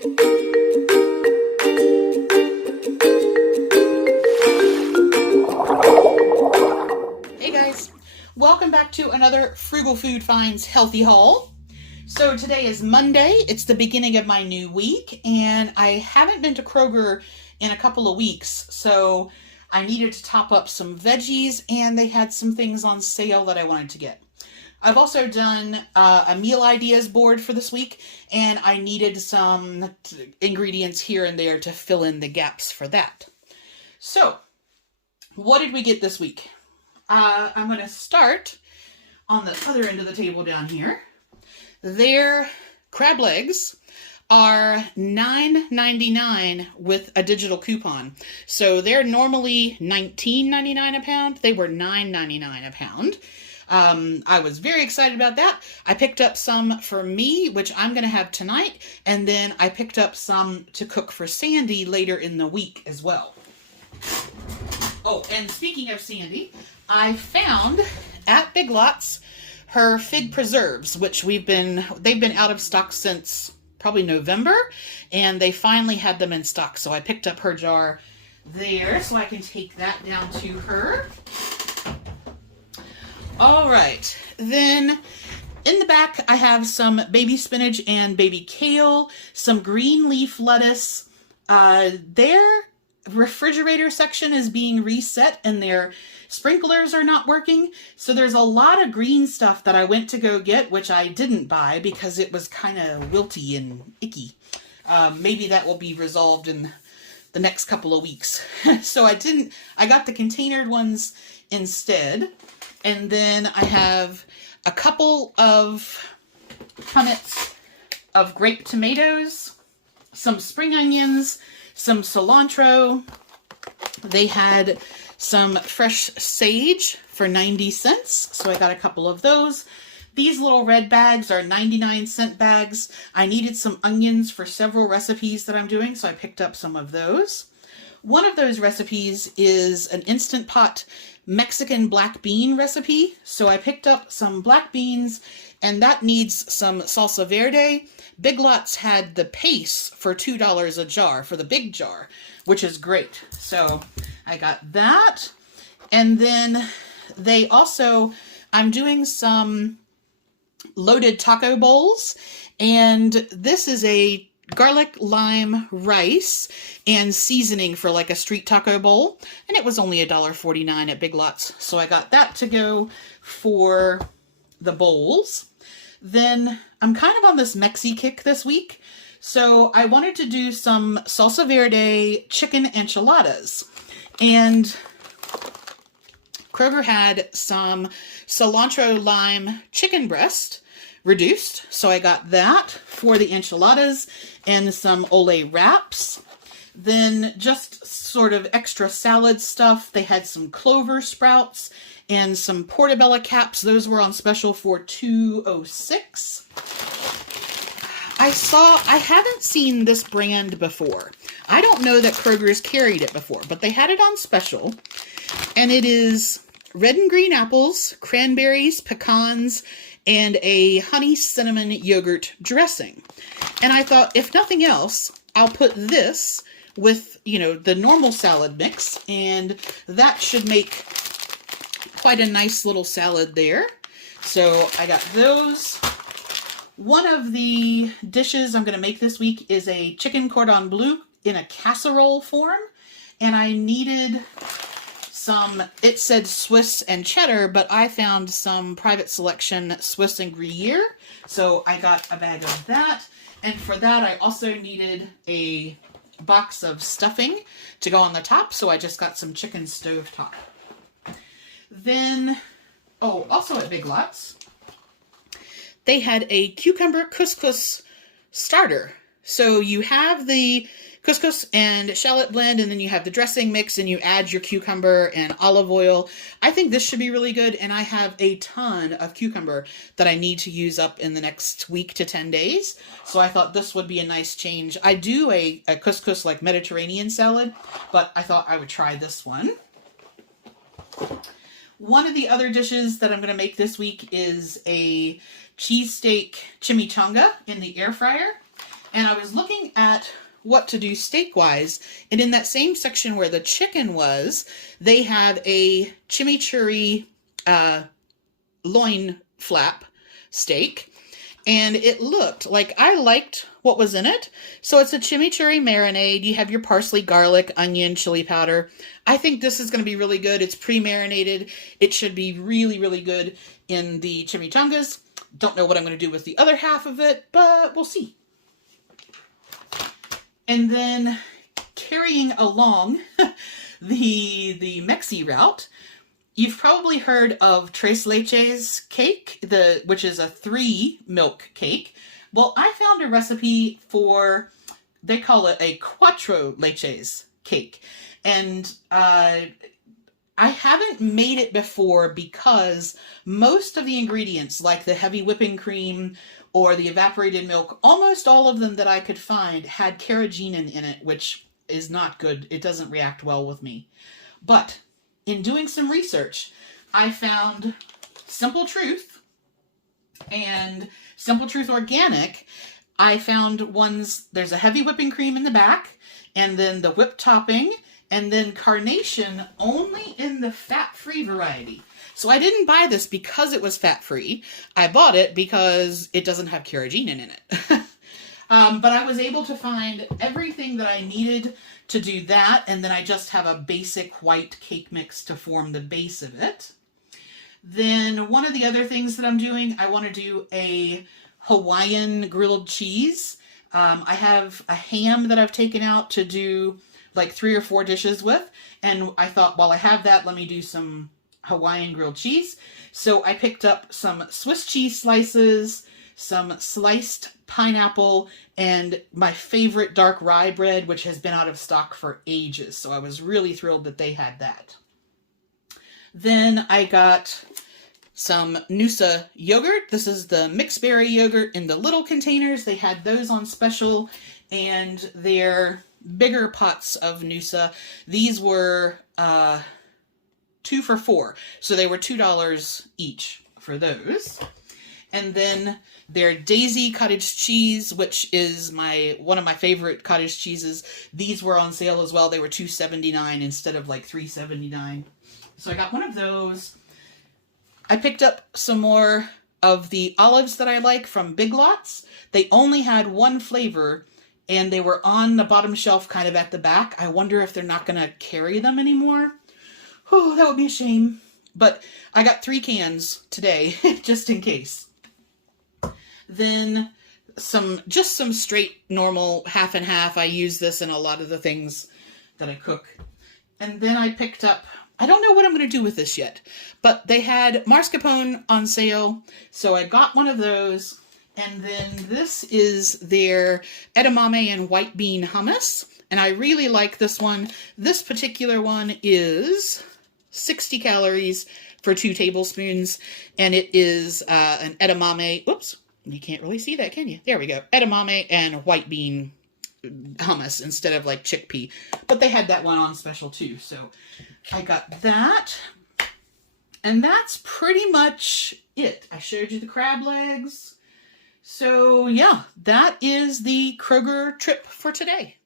Hey guys, welcome back to another Frugal Food Finds Healthy Haul. So today is Monday, it's the beginning of my new week, and I haven't been to Kroger in a couple of weeks, so I needed to top up some veggies, and they had some things on sale that I wanted to get. I've also done a meal ideas board for this week, and I needed some ingredients here and there to fill in the gaps for that. So, what did we get this week? I'm going to start on the other end of the table down here. Their crab legs are $9.99 with a digital coupon. So they're normally $19.99 a pound. They were $9.99 a pound. I was very excited about that. I picked up some for me, which I'm going to have tonight. And then I picked up some to cook for Sandy later in the week as well. Oh, and speaking of Sandy, I found at Big Lots her fig preserves, which they've been out of stock since probably November, and they finally had them in stock. So I picked up her jar there so I can take that down to her. All right, then in the back I have some baby spinach and baby kale, some green leaf lettuce. Their refrigerator section is being reset and their sprinklers are not working. So there's a lot of green stuff that I went to go get, which I didn't buy because it was kind of wilty and icky. Maybe that will be resolved in the next couple of weeks. So I got the containered ones instead. And then I have a couple of punnets of grape tomatoes, some spring onions, some cilantro. They had some fresh sage for 90 cents, so I got a couple of those. These little red bags are 99-cent bags. I needed some onions for several recipes that I'm doing, so I picked up some of those. One of those recipes is an Instant Pot Mexican black bean recipe, so I picked up some black beans, and that needs some salsa verde. Big Lots had the paste for $2 a jar for the big jar, which is great. So I got that. And then I'm doing some loaded taco bowls, and this is a garlic lime rice and seasoning for like a street taco bowl, and it was only $1.49 at Big Lots, so I got that to go for the bowls. Then I'm kind of on this Mexi kick this week, so I wanted to do some salsa verde chicken enchiladas, and Kroger had some cilantro lime chicken breast reduced, so I got that for the enchiladas and some ole wraps. Then just sort of extra salad stuff. They had some clover sprouts and some portobello caps. Those were on special for $2.06. I haven't seen this brand before. I don't know that Kroger's carried it before, but they had it on special. And it is red and green apples, cranberries, pecans, and a honey cinnamon yogurt dressing. And I thought, if nothing else, I'll put this with, the normal salad mix, and that should make quite a nice little salad there. So I got those. One of the dishes I'm going to make this week is a chicken cordon bleu in a casserole form, and I needed it said Swiss and cheddar, but I found some private selection Swiss and Gruyere, so I got a bag of that. And for that, I also needed a box of stuffing to go on the top, so I just got some chicken stovetop. Then, also at Big Lots, they had a cucumber couscous starter. So you have the couscous and shallot blend, and then you have the dressing mix, and you add your cucumber and olive oil. I think this should be really good, and I have a ton of cucumber that I need to use up in the next week to 10 days, so I thought this would be a nice change. I do a couscous like Mediterranean salad, but I thought I would try this one. One of the other dishes that I'm going to make this week is a cheesesteak chimichanga in the air fryer. And I was looking at what to do steak-wise, and in that same section where the chicken was, they had a chimichurri loin flap steak, and it looked like I liked what was in it. So it's a chimichurri marinade. You have your parsley, garlic, onion, chili powder. I think this is going to be really good. It's pre-marinated. It should be really, really good in the chimichangas. Don't know what I'm going to do with the other half of it, but we'll see. And then carrying along the Mexi route, you've probably heard of Tres Leches cake, which is a 3-milk cake. Well, I found a recipe for, they call it a Cuatro Leches cake. And I haven't made it before because most of the ingredients, like the heavy whipping cream or the evaporated milk, almost all of them that I could find had carrageenan in it, which is not good. It doesn't react well with me. But in doing some research, I found Simple Truth and Simple Truth Organic. I found ones, there's a heavy whipping cream in the back, and then the whipped topping, and then carnation only in the fat-free variety. So I didn't buy this because it was fat-free. I bought it because it doesn't have carrageenan in it. But I was able to find everything that I needed to do that, and then I just have a basic white cake mix to form the base of it. Then one of the other things that I'm doing, I want to do a Hawaiian grilled cheese. I have a ham that I've taken out to do like 3 or 4 dishes with, and I thought, while I have that, let me do some Hawaiian grilled cheese. So I picked up some Swiss cheese slices, some sliced pineapple, and my favorite dark rye bread, which has been out of stock for ages. So I was really thrilled that they had that. Then I got some Noosa yogurt. This is the mixed berry yogurt in the little containers. They had those on special, and they're bigger pots of Noosa. These were 2 for $4. So they were $2 each for those. And then their Daisy cottage cheese, which is one of my favorite cottage cheeses. These were on sale as well. They were $2.79 instead of like $3.79. So I got one of those. I picked up some more of the olives that I like from Big Lots. They only had one flavor, and they were on the bottom shelf kind of at the back. I wonder if they're not going to carry them anymore. Oh, that would be a shame. But I got 3 cans today, just in case. Then just some straight normal half and half. I use this in a lot of the things that I cook. And then I picked up, I don't know what I'm going to do with this yet, but they had mascarpone on sale. So I got one of those. And then this is their edamame and white bean hummus. And I really like this one. This particular one is 60 calories for 2 tablespoons. And it is an edamame, whoops, you can't really see that, can you? There we go. Edamame and white bean hummus instead of like chickpea. But they had that one on special too. So I got that. And that's pretty much it. I showed you the crab legs. So yeah, that is the Kroger trip for today.